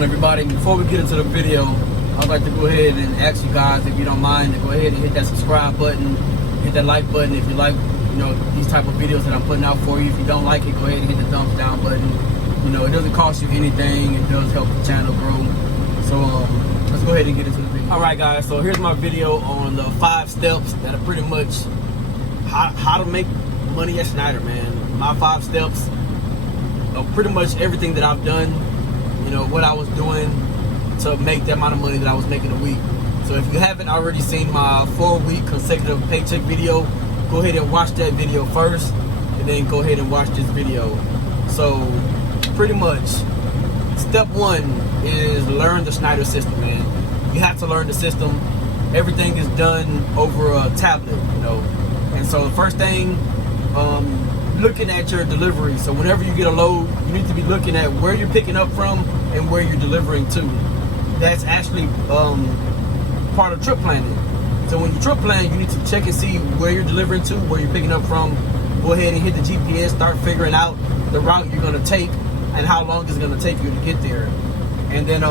on, everybody? Before we get into the video, I'd like to go ahead and ask you guys, if you don't mind, to go ahead and hit that subscribe button, hit that like button if you like, these type of videos that I'm putting out for you. If you don't like it, go ahead and hit the thumbs down button. It doesn't cost you anything. It does help the channel grow. So let's go ahead and get into the video. All right, guys. So here's my video on the 5 steps that are pretty much how to make money at Schneider, man. My 5 steps of pretty much everything that I've done. What I was doing to make the amount of money that I was making a week. So if you haven't already seen my 4-week consecutive paycheck video, go ahead and watch that video first, and then go ahead and watch this video. So pretty much, step 1 is learn the Schneider system, man. You have to learn the system. Everything is done over a tablet, And so the first thing, looking at your delivery. So whenever you get a load, you need to be looking at where you're picking up from and where you're delivering to. That's actually part of trip planning. So when you trip plan, you need to check and see where you're delivering to, where you're picking up from. Go ahead and hit the GPS, start figuring out the route you're going to take and how long it's going to take you to get there. And then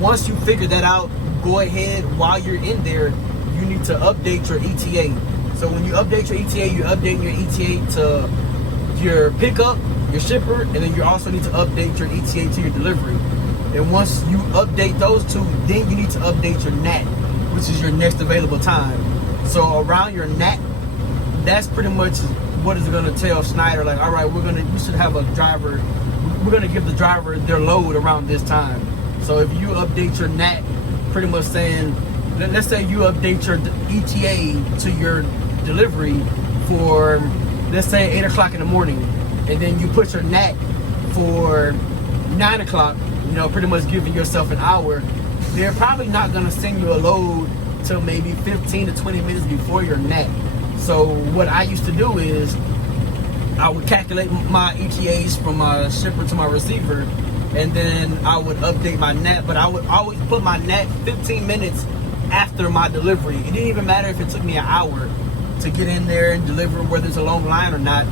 once you figure that out, go ahead, while you're in there, you need to update your ETA. So when you update your ETA, you're updating your ETA to your pickup, your shipper, and then you also need to update your ETA to your delivery. And once you update those two, then you need to update your NAT, which is your next available time. So around your NAT, that's pretty much what is going to tell Schneider, like, all right, we should have a driver, we're going to give the driver their load around this time. So if you update your NAT, pretty much saying, let's say you update your ETA to your delivery for, let's say 8 o'clock in the morning, and then you put your NAT for 9 o'clock, pretty much giving yourself an hour. They're probably not going to send you a load till maybe 15 to 20 minutes before your NAT. So what I used to do is I would calculate my ETAs from my shipper to my receiver, and then I would update my NAT, but I would always put my NAT 15 minutes after my delivery. It didn't even matter if it took me an hour to get in there and deliver, whether it's a long line or not.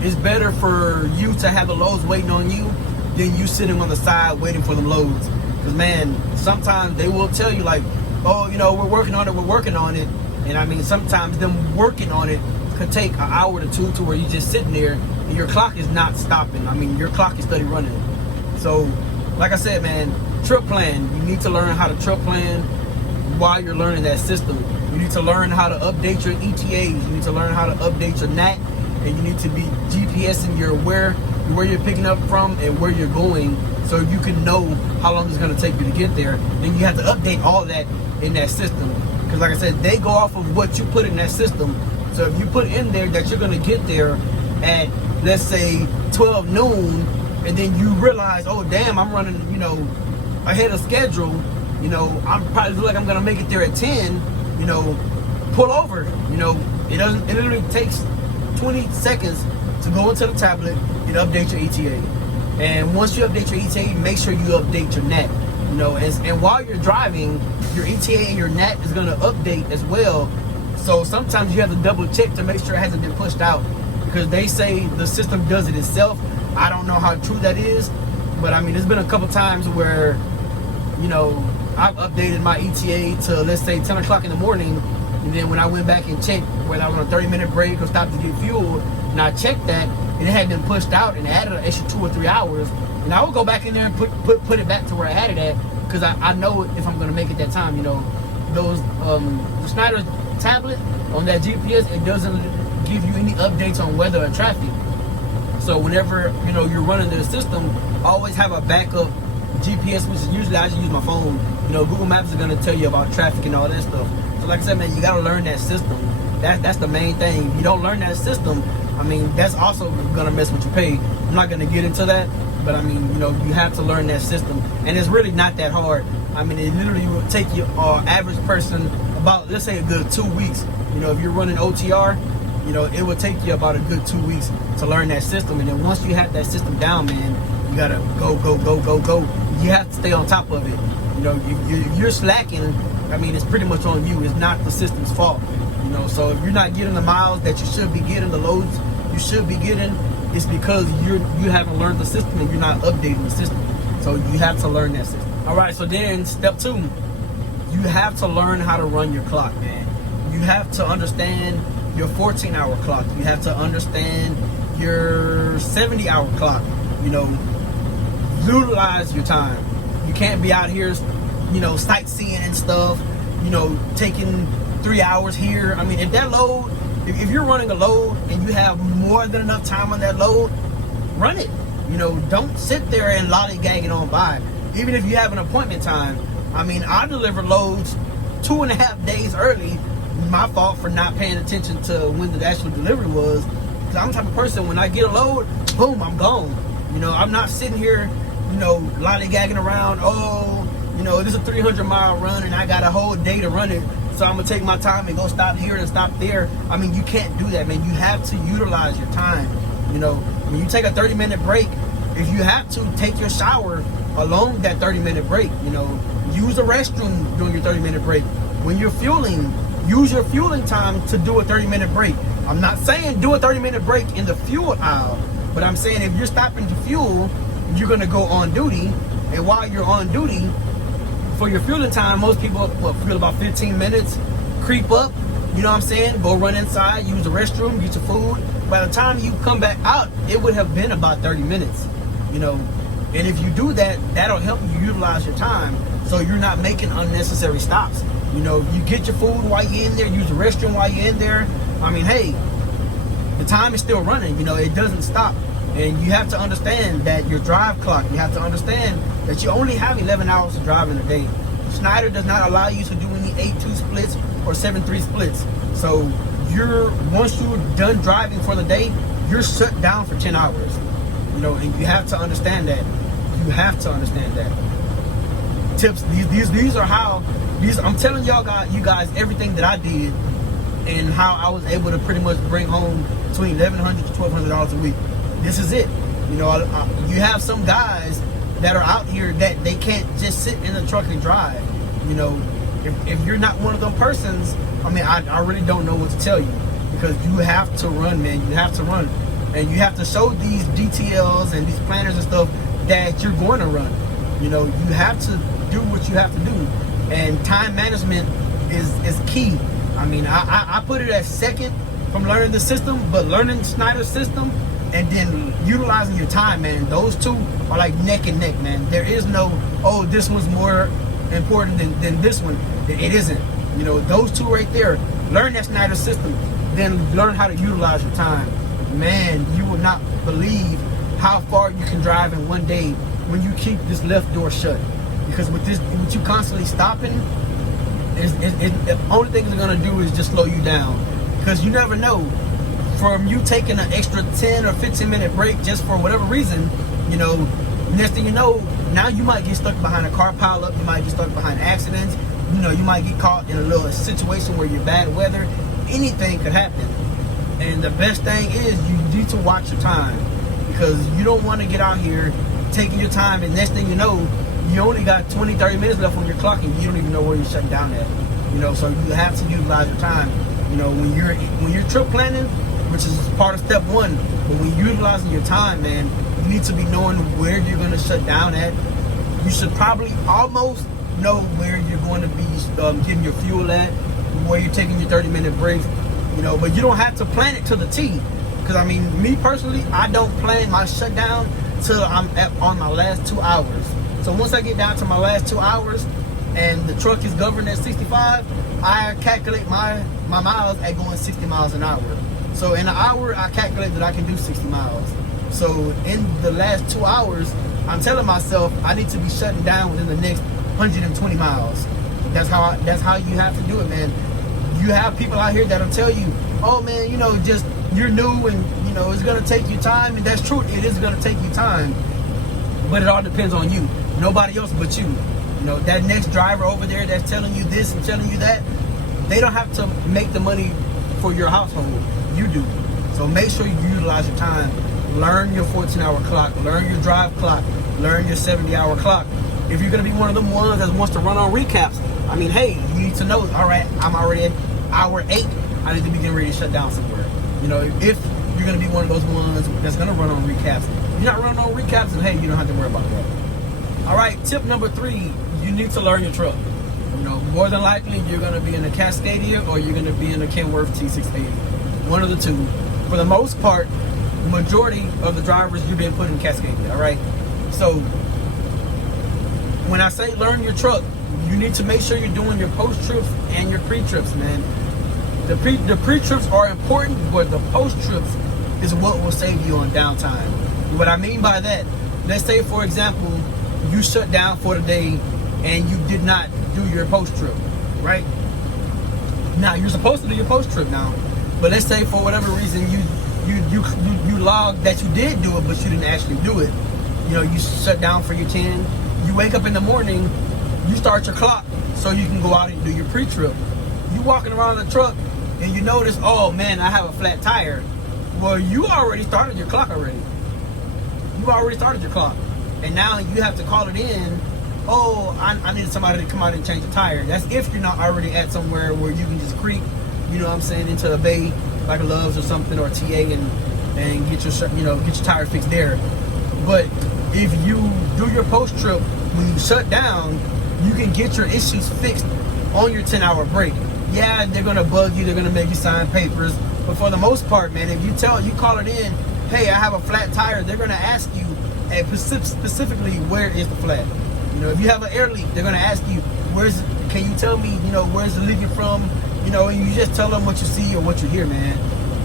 It's better for you to have the loads waiting on you than you sitting on the side waiting for them loads. Because, man, sometimes they will tell you, like, oh, we're working on it. And I mean, sometimes them working on it could take an hour to 2 to where you're just sitting there and your clock is not stopping. I mean, your clock is steady running. So, like I said, man, trip plan. You need to learn how to trip plan while you're learning that system. You need to learn how to update your ETAs. You need to learn how to update your NAT. And you need to be GPSing your where you're picking up from and where you're going, so you can know how long it's going to take you to get there. Then you have to update all that in that system. Because like I said, they go off of what you put in that system. So if you put in there that you're going to get there at, let's say, 12 noon, and then you realize, oh, damn, I'm running, ahead of schedule, I'm probably look like I'm going to make it there at 10, pull over. It literally takes 20 seconds to go into the tablet and update your ETA. And once you update your ETA, make sure you update your NAT. And while you're driving, your ETA and your NAT is going to update as well. So sometimes you have to double check to make sure it hasn't been pushed out, because they say the system does it itself. I don't know how true that is, but I mean, there's been a couple times where, I've updated my ETA to, let's say, 10 o'clock in the morning, and then when I went back and checked whether I was on a 30-minute break or stopped to get fuel, and I checked that, and it had been pushed out and added an extra 2 or 3 hours, and I would go back in there and put it back to where I had it at, because I know if I'm going to make it that time. Those the Schneider tablet on that GPS, it doesn't give you any updates on weather or traffic. So whenever you're running the system, always have a backup GPS, which is usually I just use my phone. Google Maps is going to tell you about traffic and all that stuff. So like I said, man, you got to learn that system. That's the main thing. If you don't learn that system, I mean, that's also going to mess with your pay. I'm not going to get into that, but I mean, you have to learn that system. And it's really not that hard. I mean, it literally will take you, average person, about, let's say, a good 2 weeks. If you're running OTR, it will take you about a good 2 weeks to learn that system. And then once you have that system down, man, you got to go. You have to stay on top of it. If you're slacking, I mean, it's pretty much on you. It's not the system's fault. So if you're not getting the miles that you should be getting, the loads you should be getting, it's because you haven't learned the system and you're not updating the system. So you have to learn that system. All right, so then step 2, you have to learn how to run your clock, man. You have to understand your 14-hour clock. You have to understand your 70-hour clock. You know, utilize your time. You can't be out here, you know, sightseeing and stuff, you know, taking 3 hours here. I mean, if that load, if you're running a load and you have more than enough time on that load, run it. You know, don't sit there and lollygagging on by. Even if you have an appointment time. I mean, I deliver loads 2.5 days early. My fault for not paying attention to when the actual delivery was. Because I'm the type of person, when I get a load, boom, I'm gone. You know, I'm not sitting here, you know, lollygagging around. Oh, you know, this is a 300-mile run and I got a whole day to run it. So I'm going to take my time and go stop here and stop there. I mean, you can't do that, man. You have to utilize your time. You know, when you take a 30-minute break, if you have to, take your shower along that 30-minute break. You know, use the restroom during your 30-minute break. When you're fueling, use your fueling time to do a 30-minute break. I'm not saying do a 30-minute break in the fuel aisle, but I'm saying if you're stopping to fuel, you're going to go on duty. And while you're on duty, for your fueling time, most people fuel about 15 minutes, creep up, you know what I'm saying? Go run inside, use the restroom, get your food. By the time you come back out, it would have been about 30 minutes, you know? And if you do that, that'll help you utilize your time so you're not making unnecessary stops. You know, you get your food while you're in there, use the restroom while you're in there. I mean, hey, the time is still running, you know, it doesn't stop. And you have to understand that your drive clock, you have to understand that you only have 11 hours to drive in a day. Schneider does not allow you to do any 8-2 splits or 7-3 splits. So once you're done driving for the day, you're shut down for 10 hours. You know, and you have to understand that. You have to understand that. Tips, these are how, I'm telling you guys everything that I did and how I was able to pretty much bring home between $1,100 to $1,200 a week. This is it. You know, you have some guys that are out here that they can't just sit in the truck and drive. You know, if you're not one of them persons, I mean, I really don't know what to tell you, because you have to run, man. You have to run, and you have to show these DTLs and these planners and stuff that you're going to run. You know, you have to do what you have to do, and time management is key. I mean, I put it as second from learning the system, but learning Schneider's system and then utilizing your time, man, those two are like neck and neck, man. There is no, oh, this one's more important than this one. It isn't. You know, those two right there, learn that Schneider system, then learn how to utilize your time. Man, you will not believe how far you can drive in one day when you keep this left door shut. Because with you constantly stopping, the only thing it's gonna do is just slow you down. Because you never know, from you taking an extra 10 or 15 minute break just for whatever reason, you know, next thing you know, now you might get stuck behind a car pileup, you might get stuck behind accidents, you know, you might get caught in a little situation where you're bad weather. Anything could happen. And the best thing is you need to watch your time, because you don't want to get out here taking your time and next thing you know, you only got 20-30 minutes left on your clock and you don't even know where you're shutting down at. You know, so you have to utilize your time. You know, when you're trip planning, which is part of step 1, but when you're utilizing your time, man, you need to be knowing where you're going to shut down at. You should probably almost know where you're going to be getting your fuel at, where you're taking your 30-minute breaks, you know, but you don't have to plan it to the T. Because, I mean, me personally, I don't plan my shutdown till I'm on my last 2 hours. So once I get down to my last 2 hours and the truck is governed at 65, I calculate my miles at going 60 miles an hour. So in an hour, I calculate that I can do 60 miles. So in the last 2 hours, I'm telling myself I need to be shutting down within the next 120 miles. That's how you have to do it, man. You have people out here that'll tell you, oh man, you know, just you're new and you know it's gonna take you time, and that's true. It is gonna take you time, but it all depends on you. Nobody else but you. You know, that next driver over there that's telling you this and telling you that, they don't have to make the money for your household. You do. So make sure you utilize your time. Learn your 14-hour clock. Learn your drive clock. Learn your 70-hour clock. If you're going to be one of them ones that wants to run on recaps, I mean, hey, you need to know, all right, I'm already at hour 8. I need to be getting ready to shut down somewhere. You know, if you're going to be one of those ones that's going to run on recaps, if you're not running on recaps, then hey, you don't have to worry about that. All right, tip number 3, you need to learn your truck. You know, more than likely you're going to be in a Cascadia or you're going to be in a Kenworth T680. One of the two. For the most part, majority of the drivers, you've been put in Cascadia, all right? So when I say learn your truck, you need to make sure you're doing your post trips and your pre trips, man. The pre trips are important, but the post trips is what will save you on downtime. What I mean by that, let's say for example, you shut down for the day and you did not do your post trip, right? Now you're supposed to do your post trip now, but let's say for whatever reason you logged that you did do it, but you didn't actually do it. You know, you shut down for your 10. You wake up in the morning, you start your clock so you can go out and do your pre-trip. You walking around the truck and you notice, oh man, I have a flat tire. Well, you already started your clock already. You already started your clock. And now you have to call it in. Oh, I needed somebody to come out and change the tire. That's if you're not already at somewhere where you can just creep, you know what I'm saying, into a bay like a Love's or something, or a TA, and get your, you know, get your tire fixed there. But if you do your post trip when you shut down, you can get your issues fixed on your 10-hour break. Yeah, they're gonna bug you, they're gonna make you sign papers, but for the most part, man, if you call it in, hey, I have a flat tire, they're gonna ask you specifically where is the flat. You know, if you have an air leak, they're gonna ask you, can you tell me, you know, where's the leaking from? You know, and you just tell them what you see or what you hear, man.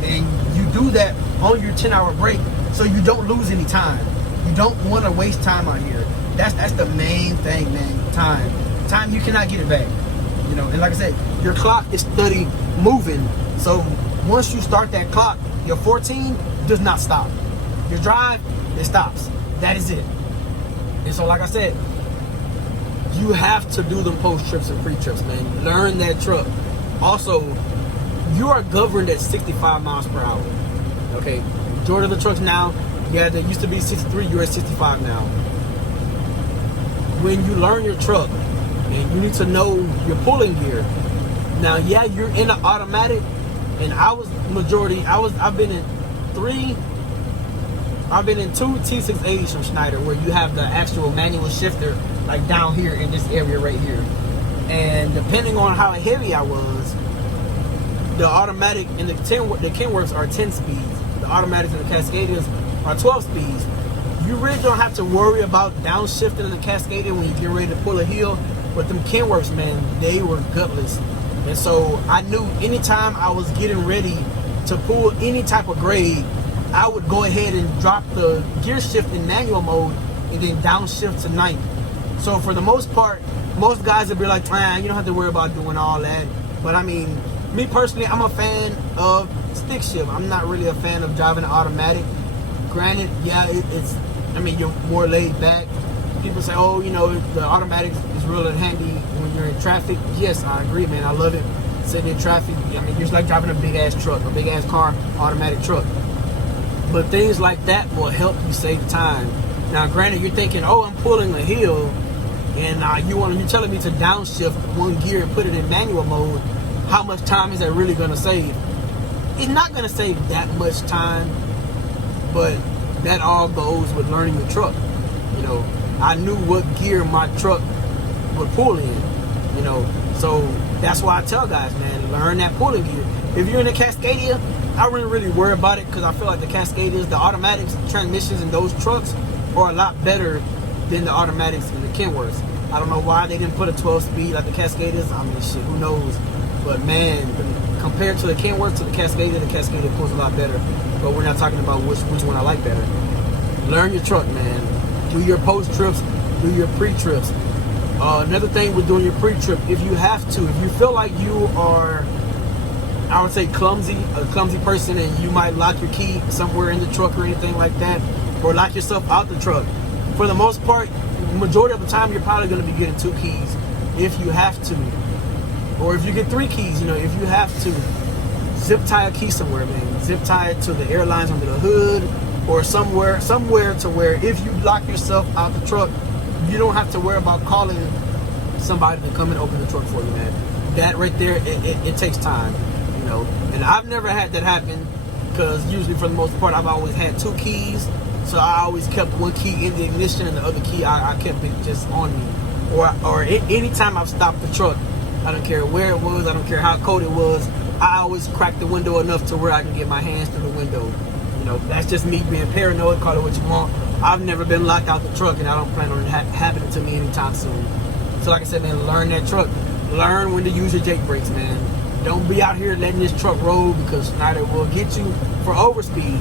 And you do that on your 10-hour break so you don't lose any time. You don't want to waste time out here. That's the main thing, man. Time, you cannot get it back. You know, and like I said, your clock is steady moving. So once you start that clock, your 14 does not stop. Your drive, it stops. That is it. And so like I said, you have to do them post trips and pre trips, man. Learn that truck. Also, you are governed at 65 miles per hour. Okay, majority of the trucks now, yeah, they used to be 63, you're at 65 now. When you learn your truck, and you need to know your pulling gear. Now, yeah, you're in an automatic, and I've been in two T680s from Schneider where you have the actual manual shifter like down here in this area right here. And depending on how heavy I was, the automatic and the Kenworths are 10 speeds. The automatics and the Cascadias are 12 speeds. You really don't have to worry about downshifting in the Cascadia when you get ready to pull a hill. But them Kenworths, man, they were gutless. And so I knew anytime I was getting ready to pull any type of grade, I would go ahead and drop the gear shift in manual mode and then downshift to 9th. So for the most part, most guys would be like, you don't have to worry about doing all that. But I mean, me personally, I'm a fan of stick shift. I'm not really a fan of driving an automatic. Granted, yeah, you're more laid back. People say, oh, you know, the automatic is real handy when you're in traffic. Yes, I agree, man. I love it. Sitting in traffic, I mean, it's like driving a big ass truck, a big ass car, automatic truck. But things like that will help you save time. Now, granted, you're thinking, oh, I'm pulling a hill, and you're telling me to downshift one gear and put it in manual mode. How much time is that really going to save? It's not going to save that much time, but that all goes with learning the truck. You know, I knew what gear my truck would pull in, you know, so that's why I tell guys, man, learn that pulling gear. If you're in a Cascadia, I wouldn't really worry about it because I feel like the Cascadias, the automatics, transmissions in those trucks are a lot better than the automatics in the Kenworths. I don't know why they didn't put a 12-speed like the Cascadias. I mean, shit, who knows? But man, compared to the Kenworth to the Cascadia pulls a lot better. But we're not talking about which one I like better. Learn your truck, man. Do your post trips, do your pre-trips. Another thing with doing your pre-trip, if you have to, if you feel like you are, I would say a clumsy person, and you might lock your key somewhere in the truck or anything like that, or lock yourself out the truck. For the most part, majority of the time, you're probably going to be getting 2 keys if you have to. Or if you get 3 keys, you know, if you have to. Zip tie a key somewhere, man. Zip tie it to the airlines under the hood, or somewhere to where if you lock yourself out the truck, you don't have to worry about calling somebody to come and open the truck for you, man. That right there, it takes time, you know. And I've never had that happen because usually for the most part, I've always had 2 keys So I always kept one key in the ignition and the other key I kept it just on me. Or anytime I've stopped the truck, I don't care where it was, I don't care how cold it was, I always crack the window enough to where I can get my hands through the window. You know, that's just me being paranoid, call it what you want. I've never been locked out the truck, and I don't plan on it happening to me anytime soon. So like I said, man, learn that truck. Learn when to use your Jake brakes, man. Don't be out here letting this truck roll, because Schneider will get you for overspeed.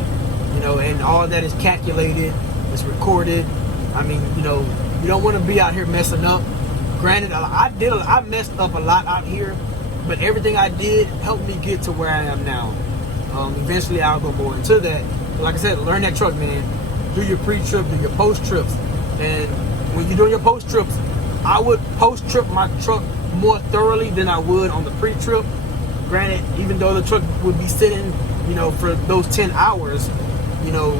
You know, and all that is calculated, it's recorded. I mean, you know, you don't want to be out here messing up. Granted, I messed up a lot out here, but everything I did helped me get to where I am now. Eventually, I'll go more into that. But like I said, learn that truck, man. Do your pre-trip, do your post-trips. And when you're doing your post-trips, I would post-trip my truck more thoroughly than I would on the pre-trip. Granted, even though the truck would be sitting, you know, for those 10 hours, you know,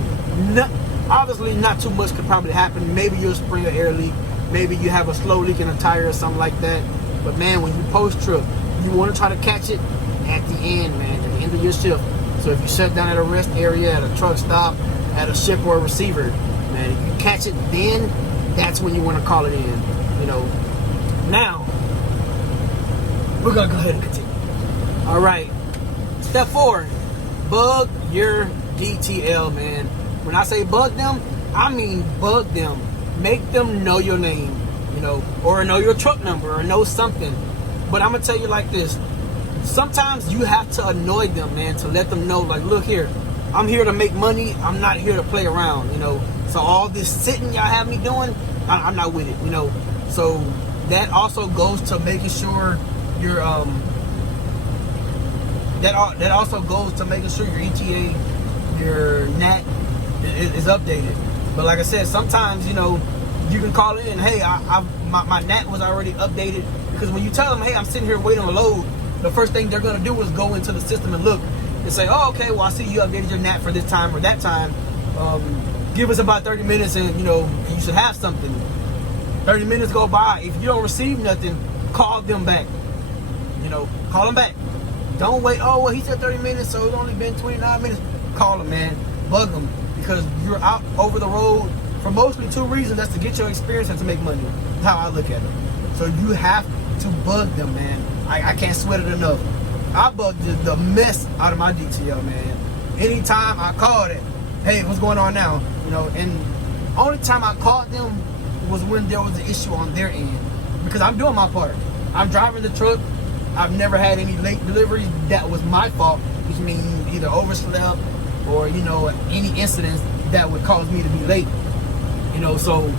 obviously not too much could probably happen. Maybe you'll spring an air leak. Maybe you have a slow leak in a tire or something like that. But man, when you post-trip, you want to try to catch it at the end, man, at the end of your shift. So if you shut down at a rest area, at a truck stop, at a ship or a receiver, man, if you catch it then, that's when you want to call it in, you know. Now, we're going to go ahead and continue. All right, step 4, bug your DTL, man. When I say bug them, I mean bug them. Make them know your name, you know, or know your truck number, or know something. But I'm gonna tell you like this: sometimes you have to annoy them, man, to let them know, like, look here, I'm here to make money. I'm not here to play around, you know. So all this sitting y'all have me doing, I'm not with it, you know. So that also goes to making sure your that also goes to making sure your ETA, your NAT is updated. But like I said, sometimes, you know, you can call in, hey, my NAT was already updated. Because when you tell them, hey, I'm sitting here waiting on a load, the first thing they're going to do is go into the system and look and say, oh, okay, well, I see you updated your NAT for this time or that time. Give us about 30 minutes and, you know, you should have something. 30 minutes go by. If you don't receive nothing, call them back. You know, call them back. Don't wait, oh, well, he said 30 minutes, so it's only been 29 minutes. Call them, man. Bug them. Because you're out over the road for mostly 2 reasons. That's to get your experience and to make money. That's how I look at it. So you have to bug them, man. I can't sweat it enough. I bugged the mess out of my DTO, man. Anytime I called it, hey, what's going on now? You know, and only time I called them was when there was an issue on their end. Because I'm doing my part. I'm driving the truck. I've never had any late deliveries. That was my fault, which means either overslept or, you know, any incidents that would cause me to be late. You know, so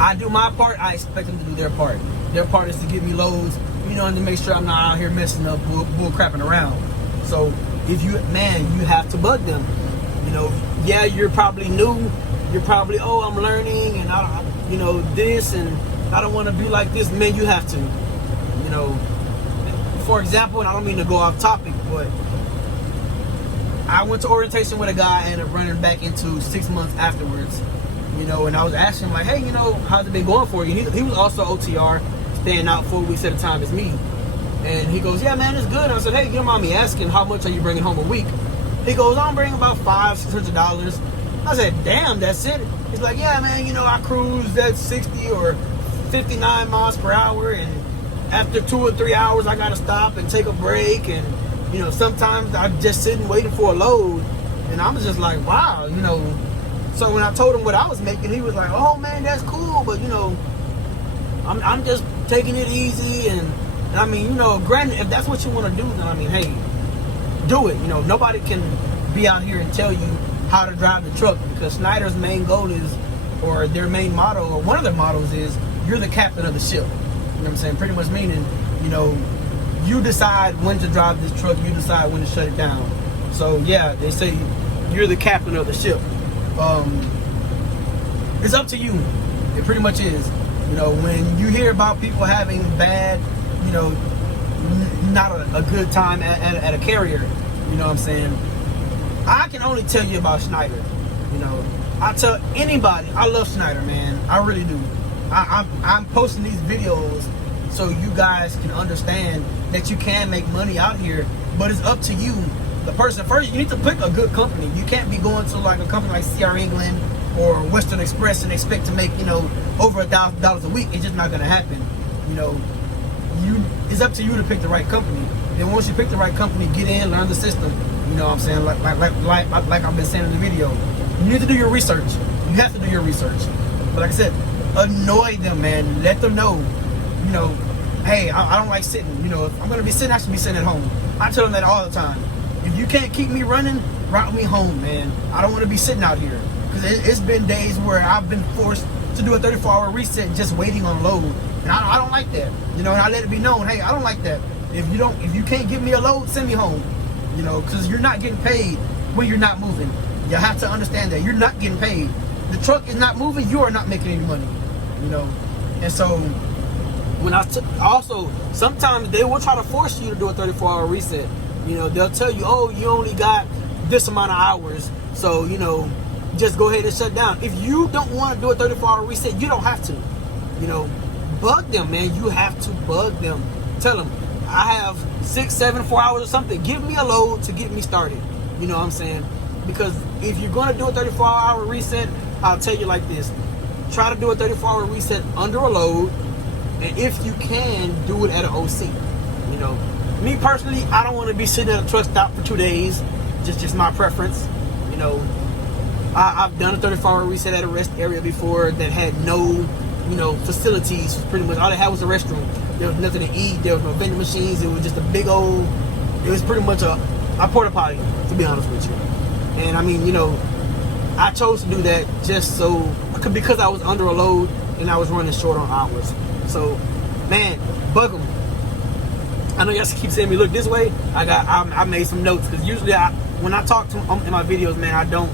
I do my part, I expect them to do their part. Their part is to give me loads, you know, and to make sure I'm not out here messing up, bull crapping around. So if you, man, you have to bug them. You know, yeah, you're probably new. You're probably, oh, I'm learning and I, you know, this, and I don't want to be like this. Man, you have to. You know, for example, and I don't mean to go off topic, but I went to orientation with a guy and ended up running back into 6 months afterwards. You know, and I was asking him, like, hey, you know, how's it been going for you? And he was also OTR, staying out 4 weeks at a time as me. And he goes, yeah, man, it's good. And I said, hey, you don't mind me asking, how much are you bringing home a week? He goes, I'm bringing about $500-$600. I said, damn, that's it? He's like, yeah, man, you know, I cruise at 60 or 59 miles per hour, and after 2 or 3 hours, I got to stop and take a break, and, you know, sometimes I'm just sitting waiting for a load, and I'm just like, wow, you know. So when I told him what I was making, he was like, oh, man, that's cool, but, you know, I'm just taking it easy, and I mean, you know, granted, if that's what you want to do, then, I mean, hey, do it. You know, nobody can be out here and tell you how to drive the truck, because Schneider's main goal is, or their main motto, or one of their mottos is, you're the captain of the ship. You know what I'm saying? Pretty much meaning, you know, you decide when to drive this truck, you decide when to shut it down. So yeah, they say you're the captain of the ship. It's up to you. It pretty much is. You know, when you hear about people having bad, you know, not a good time at a carrier, you know what I'm saying? I can only tell you about Schneider. You know, I tell anybody, I love Schneider, man. I really do. I'm posting these videos so you guys can understand that you can make money out here, but it's up to you, the person. First, you need to pick a good company. You can't be going to like a company like CR England or Western Express and expect to make, you know, over $1,000 a week. It's just not gonna happen. You know, it's up to you to pick the right company. Then once you pick the right company, get in, learn the system. You know what I'm saying? Like I've been saying in the video, you need to do your research. You have to do your research. But like I said, annoy them, man. Let them know, you know, hey, I don't like sitting. You know, if I'm gonna be sitting, I should be sitting at home. I tell them that all the time. If you can't keep me running, route me home, man. I don't want to be sitting out here. Because it's been days where I've been forced to do a 34-hour reset just waiting on load. And I don't like that. You know, and I let it be known, hey, I don't like that. If you can't give me a load, send me home. You know, because you're not getting paid when you're not moving. You have to understand that. You're not getting paid. The truck is not moving, you are not making any money. You know? And so, also, sometimes they will try to force you to do a 34-hour reset. You know, they'll tell you, oh, you only got this amount of hours, so, you know, just go ahead and shut down. If you don't want to do a 34-hour reset, you don't have to. You know, bug them, man. You have to bug them. Tell them, I have 6, 7, 4 hours or something. Give me a load to get me started. You know what I'm saying? Because if you're going to do a 34-hour reset, I'll tell you like this. Try to do a 34-hour reset under a load, and if you can, do it at an OC. You know, me personally, I don't want to be sitting at a truck stop for 2 days. Just my preference. You know, I've done a 34-hour reset at a rest area before that had no, you know, facilities. Pretty much all they had was a restroom. There was nothing to eat. There was no vending machines. It was just a big old. It was pretty much a porta potty, to be honest with you. And I mean, you know, I chose to do that just so because I was under a load and I was running short on hours. So, man, bug them. I know y'all keep saying me look this way. I made some notes because usually when I talk to them in my videos, man, I don't,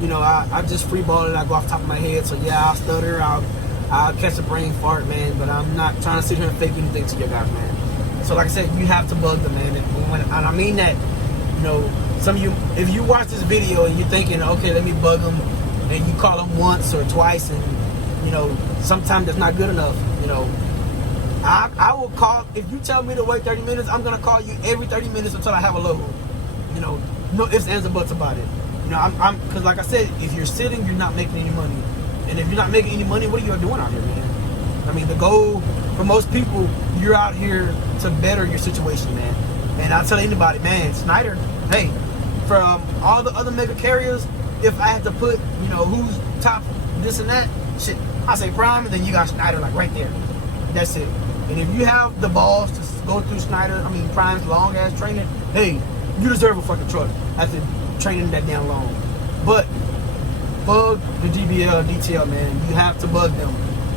you know, I just freeball it. I go off the top of my head. So yeah, I'll stutter. I'll catch a brain fart, man. But I'm not trying to sit here and fake anything to you guys, man. So like I said, you have to bug them, man. And I mean that, you know, some of you, if you watch this video and you're thinking, okay, let me bug them, and you call them once or twice, and you know, sometimes that's not good enough. You know, I will call, if you tell me to wait 30 minutes, I'm gonna call you every 30 minutes until I have a load. You know, no ifs, ands, or buts about it. You know, because like I said, if you're sitting, you're not making any money, and if you're not making any money, what are you doing out here, man? I mean, the goal for most people, you're out here to better your situation, man. And I'll tell anybody, man, Schneider, hey, from all the other mega carriers, if I had to put, you know, who's top this and that, shit, I say Prime, and then you got Schneider like right there. That's it. And if you have the balls to go through Prime's long ass training, hey, you deserve a fucking truck after training that damn long. But bug the DTO, man. You have to bug them.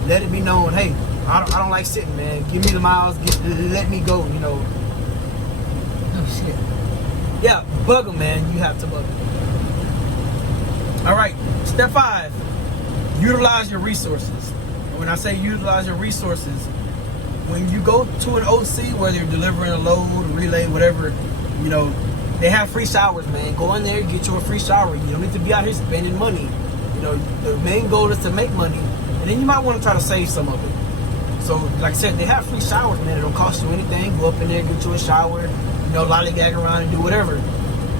Let it be known, hey, I don't like sitting, man. Give me the miles, let me go, you know. Oh shit. Yeah, bug them, man. You have to bug them. All right, step 5, utilize your resources. When I say utilize your resources, when you go to an OC, whether you're delivering a load, a relay, whatever, you know, they have free showers, man. Go in there, get you a free shower. You don't need to be out here spending money. You know, the main goal is to make money, and then you might want to try to save some of it. So, like I said, they have free showers, man. It don't cost you anything. Go up in there, get you a shower, you know, lollygag around and do whatever.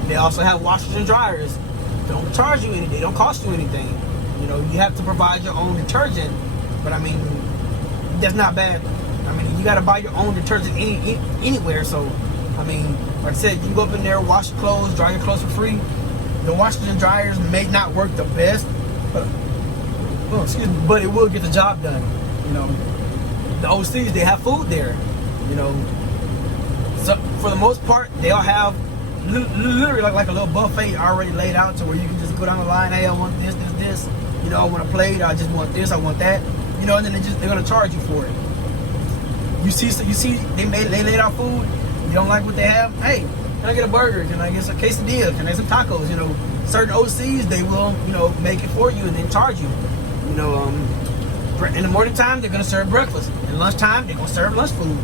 They also have washers and dryers. Don't charge you anything. They don't cost you anything. You know, you have to provide your own detergent, but I mean, that's not bad. I mean, you got to buy your own detergent anywhere. So, I mean, like I said, you go up in there, wash your clothes, dry your clothes for free. The washers and dryers may not work the best, but but it will get the job done. You know, the OCs, they have food there. You know, so for the most part, they'll have literally like a little buffet already laid out to where you can just go down the line. Hey, I want this. You know, I want a plate. I just want this. I want that. You know, and then they're gonna charge you for it. You see, they laid out food. You don't like what they have? Hey, can I get a burger? Can I get some quesadilla? Can I get some tacos? You know, certain OCs, they will, you know, make it for you and then charge you. You know, in the morning time, they're gonna serve breakfast. In lunchtime, they're gonna serve lunch food.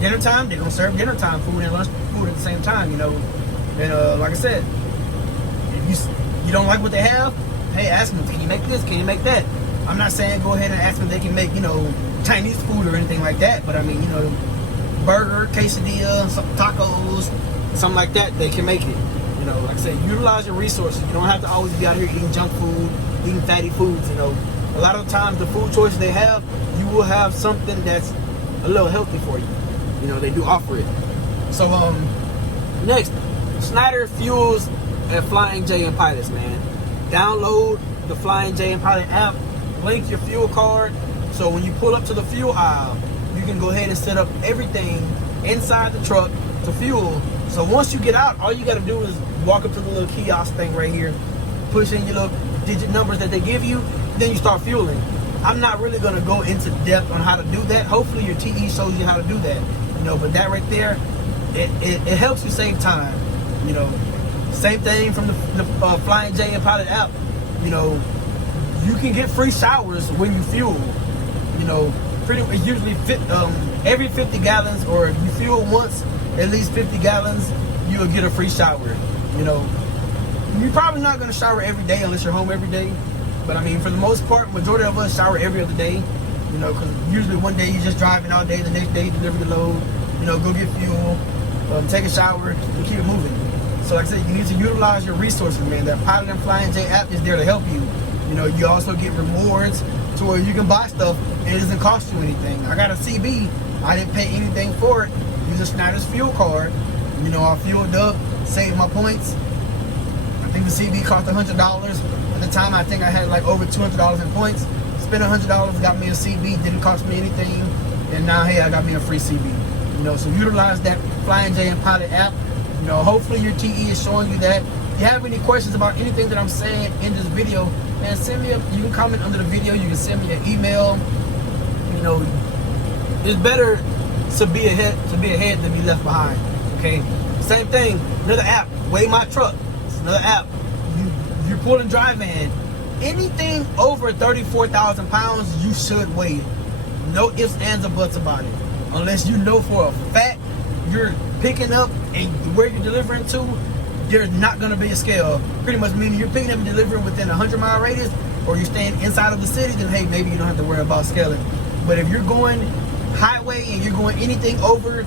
Dinner time, they're gonna serve dinner time food and lunch food at the same time. You know, and like I said, if you don't like what they have, hey, ask them, can you make this? Can you make that? I'm not saying go ahead and ask them if they can make, you know, Chinese food or anything like that, but I mean, you know, burger, quesadilla, some tacos, something like that, they can make it. You know, like I said, utilize your resources. You don't have to always be out here eating junk food, eating fatty foods. You know, a lot of times the food choices they have, you will have something that's a little healthy for you. You know, they do offer it. So next, Schneider Fuels and Flying J and Pilots, man. Download the Flying J and Pilot app, link your fuel card, so when you pull up to the fuel aisle, you can go ahead and set up everything inside the truck to fuel. So once you get out, all you got to do is walk up to the little kiosk thing right here, push in your little digit numbers that they give you, then you start fueling. I'm not really going to go into depth on how to do that. Hopefully your TE shows you how to do that. You know, but that right there, it helps you save time. You know, same thing from the Flying J and Pilot app. You know, you can get free showers when you fuel. You know, usually every 50 gallons, or if you fuel once, at least 50 gallons, you'll get a free shower. You know, you're probably not going to shower every day unless you're home every day. But I mean, for the most part, majority of us shower every other day. You know, because usually one day you're just driving all day, the next day you deliver the load. You know, go get fuel, take a shower, and keep it moving. So like I said, you need to utilize your resources, man. That Pilot and Flying J app is there to help you. You know, you also get rewards to where you can buy stuff and it doesn't cost you anything. I got a CB. I didn't pay anything for it. Use a Schneider's fuel card. You know, I fueled up, saved my points. I think the CB cost $100. At the time, I think I had like over $200 in points. Spent $100, got me a CB, didn't cost me anything. And now, hey, I got me a free CB. You know, so utilize that Flying J and Pilot app. You know, hopefully your TE is showing you that. If you have any questions about anything that I'm saying in this video, man, send me you can comment under the video. You can send me an email. You know, it's better to be ahead than be left behind. Okay, same thing. Another app, Weigh My Truck. It's another app. You're pulling dry van. Anything over 34,000 pounds, you should weigh it. No ifs, ands, or buts about it. Unless you know for a fact you're picking up and where you're delivering to, there's not going to be a scale. Pretty much meaning you're picking up and delivering within a 100-mile radius, or you're staying inside of the city, then hey, maybe you don't have to worry about scaling. But if you're going highway and you're going anything over,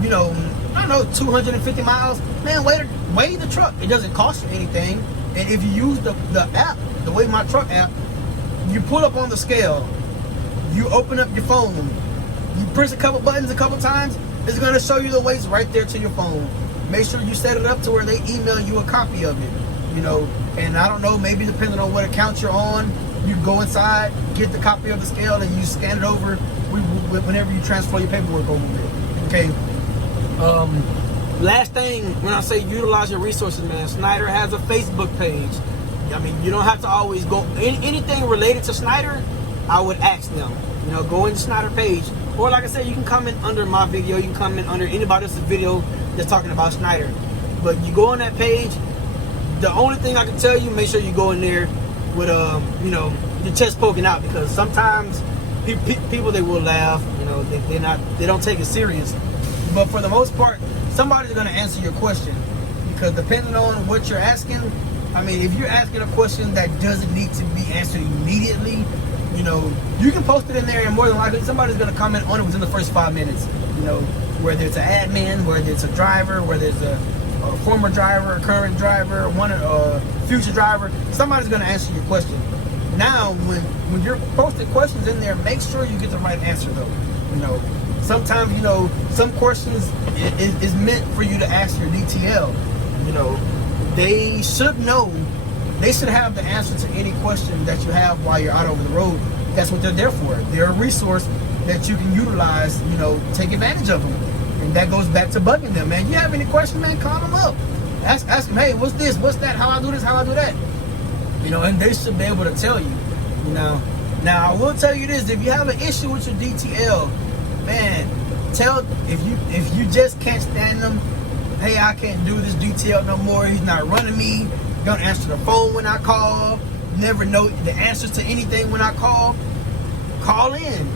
you know, I don't know, 250 miles, man, weigh the truck. It doesn't cost you anything. And if you use the app, the Weigh My Truck app, you pull up on the scale, you open up your phone, you press a couple buttons a couple times, it's going to show you the weights right there to your phone. Make sure you set it up to where they email you a copy of it. You know, and I don't know, maybe depending on what account you're on, you go inside, get the copy of the scale, and you scan it over whenever you transfer your paperwork over there. Okay. Last thing, when I say utilize your resources, man, Schneider has a Facebook page. I mean, you don't have to always go anything related to Schneider. I would ask them. You know, go in the Schneider page, or like I said, you can comment under my video. You can comment under anybody else's video that's talking about Schneider. But you go on that page. The only thing I can tell you, make sure you go in there with you know, your chest poking out, because sometimes people, they will laugh. You know, they don't take it serious. But for the most part, somebody's going to answer your question, because depending on what you're asking, I mean, if you're asking a question that doesn't need to be answered immediately, you know, you can post it in there, and more than likely somebody's going to comment on it within the first 5 minutes. You know, whether it's an admin, whether it's a driver, whether it's a former driver, a current driver, future driver, somebody's going to answer your question. Now, when you're posting questions in there, make sure you get the right answer, though. You know, sometimes, you know, some questions is meant for you to ask your DTL. You know, they should know, they should have the answer to any question that you have while you're out over the road. That's what they're there for. They're a resource that you can utilize, you know, take advantage of them. And that goes back to bugging them, man. You have any questions, man, call them up. Ask them, hey, what's this, what's that, how I do this, how I do that. You know, and they should be able to tell you, you know. Now, I will tell you this, if you have an issue with your DTL, man, if you just can't stand them, hey, I can't do this DTL no more, he's not running me, don't answer the phone when I call, never know the answers to anything when I call in.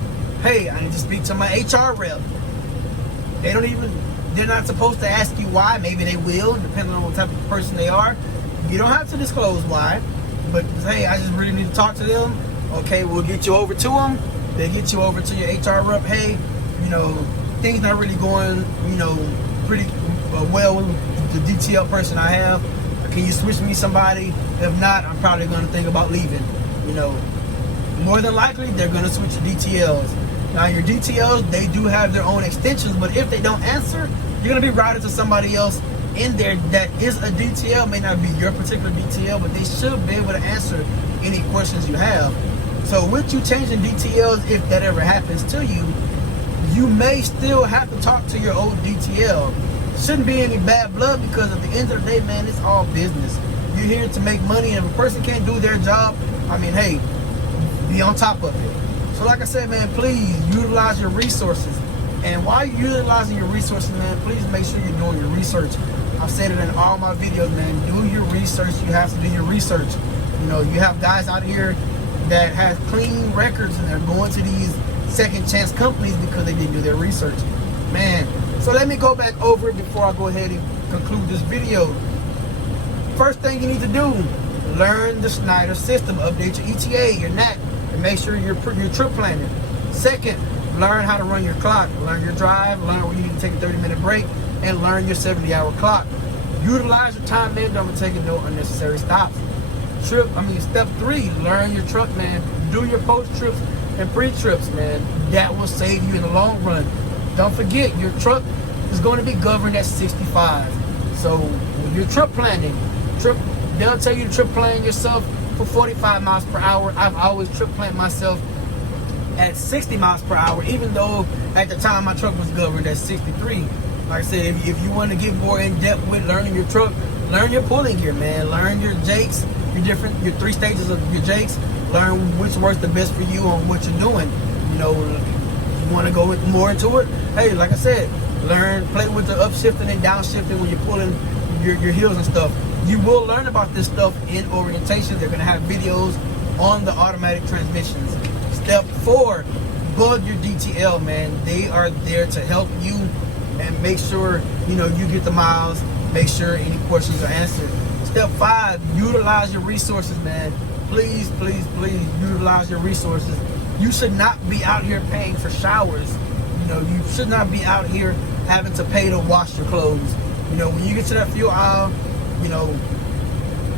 Hey, I need to speak to my HR rep. They're not supposed to ask you why. Maybe they will, depending on what type of person they are. You don't have to disclose why, but hey, I just really need to talk to them. Okay, we'll get you over to them. They get you over to your HR rep. Hey, you know, things not really going, you know, pretty well with the DTL person I have. Can you switch me somebody? If not, I'm probably going to think about leaving. You know, more than likely, they're going to switch to DTLs. Now, your DTLs, they do have their own extensions, but if they don't answer, you're going to be routed to somebody else in there that is a DTL. May not be your particular DTL, but they should be able to answer any questions you have. So with you changing DTLs, if that ever happens to you, you may still have to talk to your old DTL. Shouldn't be any bad blood, because at the end of the day, man, it's all business. You're here to make money, and if a person can't do their job, I mean, hey, be on top of it. So like I said, man, please utilize your resources. And while you're utilizing your resources, man, please make sure you're doing your research. I've said it in all my videos, man, do your research. You have to do your research. You know, you have guys out here that have clean records, and they're going to these second chance companies because they didn't do their research. Man, so let me go back over it before I go ahead and conclude this video. First thing you need to do, learn the Schneider system, update your ETA, your NAT, and make sure you're trip planning. Second, learn how to run your clock, learn your drive, learn where you need to take a 30-minute break, and learn your 70-hour clock. Utilize your time, man. Don't take no unnecessary stops. Step 3, learn your truck, man. Do your post trips and pre-trips, man. That will save you in the long run. Don't forget, your truck is going to be governed at 65. So when you're trip planning, they'll tell you to trip plan yourself for 45 miles per hour. I've always trip planned myself at 60 miles per hour, even though at the time my truck was governed at 63. Like I said, if you want to get more in depth with learning your truck, learn your pulling gear, man. Learn your jakes, your 3 stages of your jakes. Learn which works the best for you on what you're doing. You know, you want to go more into it. Hey, like I said, play with the upshifting and downshifting when you're pulling your heels and stuff. You will learn about this stuff in orientation. They're going to have videos on the automatic transmissions. Step 4, bug your DTL, man. They are there to help you and make sure, you know, you get the miles, make sure any questions are answered. Step 5, utilize your resources, man. Please, please, please utilize your resources. You should not be out here paying for showers. You know, you should not be out here having to pay to wash your clothes. You know, when you get to that fuel aisle, you know,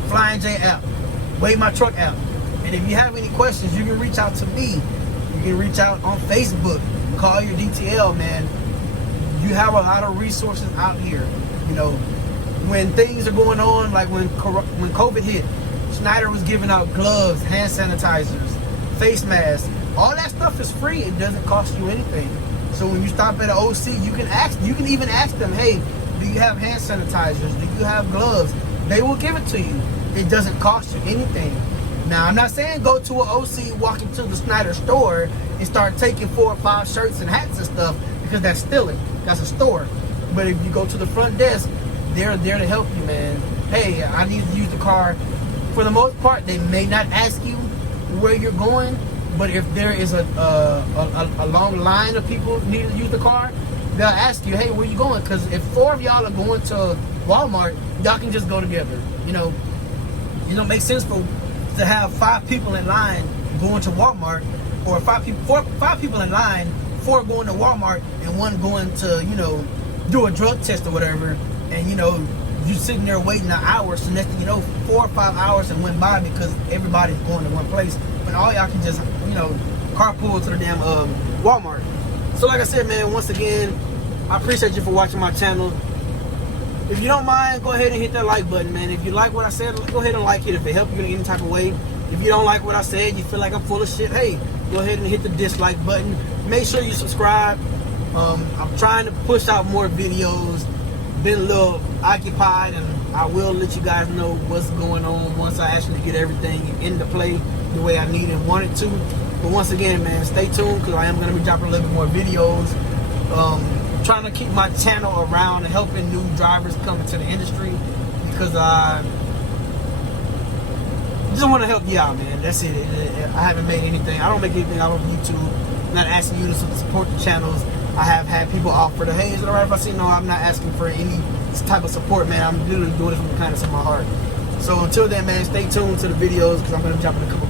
Flying J app, Weigh My Truck app. And if you have any questions, you can reach out to me. You can reach out on Facebook, call your DTL, man. You have a lot of resources out here. You know, when things are going on, like when COVID hit, Schneider was giving out gloves, hand sanitizers, face masks. All that stuff is free. It doesn't cost you anything. So when you stop at an OC, you can even ask them, hey, do you have hand sanitizers? Do you have gloves? They will give it to you. It doesn't cost you anything. Now, I'm not saying go to an OC, walk into the Schneider store and start taking 4 or 5 shirts and hats and stuff, because that's stealing. That's a store. But if you go to the front desk, they're there to help you, man. Hey, I need to use the car. For the most part, they may not ask you where you're going, but if there is a long line of people needing to use the car, they'll ask you, hey, where you going? Because if 4 of y'all are going to Walmart, y'all can just go together. You know, it don't make sense to have 5 people in line going to Walmart, or 5 people in line, 4 going to Walmart and 1 going to, you know, do a drug test or whatever. And you know, you sitting there waiting an hour, so next thing you know, 4 or 5 hours have went by because everybody's going to one place. But all y'all can just, you know, carpool to the damn Walmart. So like I said, man, once again, I appreciate you for watching my channel. If you don't mind, go ahead and hit that like button, man. If you like what I said, go ahead and like it if it helped you in any type of way. If you don't like what I said, you feel like I'm full of shit, hey, go ahead and hit the dislike button. Make sure you subscribe. I'm trying to push out more videos. Been a little occupied, and I will let you guys know what's going on once I actually get everything into play the way I need and want it to. But once again, man, stay tuned, because I am going to be dropping a little bit more videos. Trying to keep my channel around and helping new drivers come into the industry, because I just want to help you out, man. That's it. I haven't made anything. I don't make anything out of YouTube. I'm not asking you to support the channels. I have had people offer to, hey, is it alright if I see? No, I'm not asking for any type of support, man. I'm literally doing this from the kindness of my heart. So until then, man, stay tuned to the videos, because I'm going to be dropping a couple